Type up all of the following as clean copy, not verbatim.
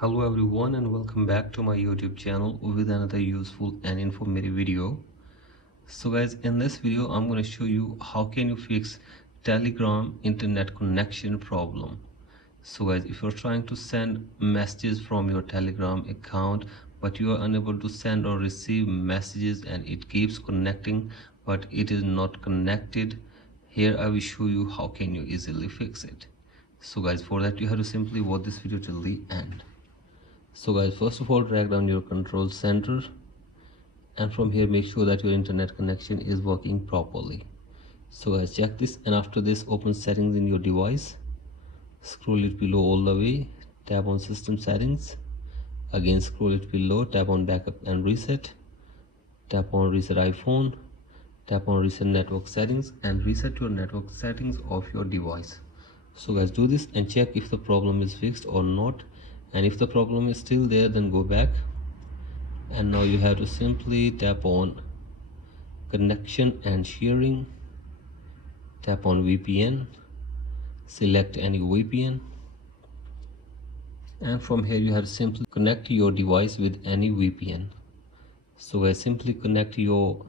Hello everyone and welcome back to my YouTube channel with another useful and informative video. So guys, in this video I'm going to show you how can you fix Telegram internet connection problem. So guys, if you're trying to send messages from your Telegram account but you are unable to send or receive messages and it keeps connecting but it is not connected, here I will show you how can you easily fix it. So guys, for that you have to simply watch this video till the end. So guys, first of all, drag down your control center, and from here make sure that your internet connection is working properly. So guys, check this, and after this open settings in your device, scroll it below all the way, tap on system settings, again scroll it below, tap on backup and reset, tap on reset iPhone, tap on reset network settings, and reset your network settings of your device. So guys, do this and check if the problem is fixed or not, and if the problem is still there, then go back, and now you have to simply tap on connection and sharing, tap on VPN, select any VPN, and from here you have to simply connect your device with any VPN. So guys, simply connect your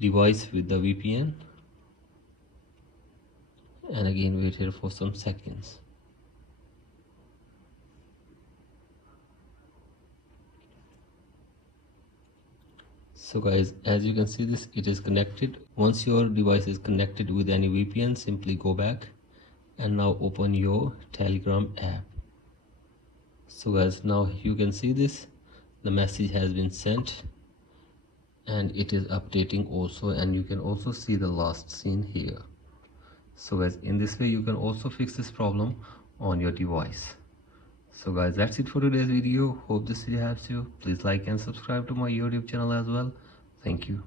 device with the VPN, and again wait here for some seconds. So guys, as you can see this, it is connected. Once your device is connected with any VPN, simply go back and now open your Telegram app. So guys, now you can see this, the message has been sent and it is updating also, and you can also see the last seen here. So guys, in this way you can also fix this problem on your device. So guys, that's it for today's video. Hope this video helps you. Please like and subscribe to my YouTube channel as well. Thank you.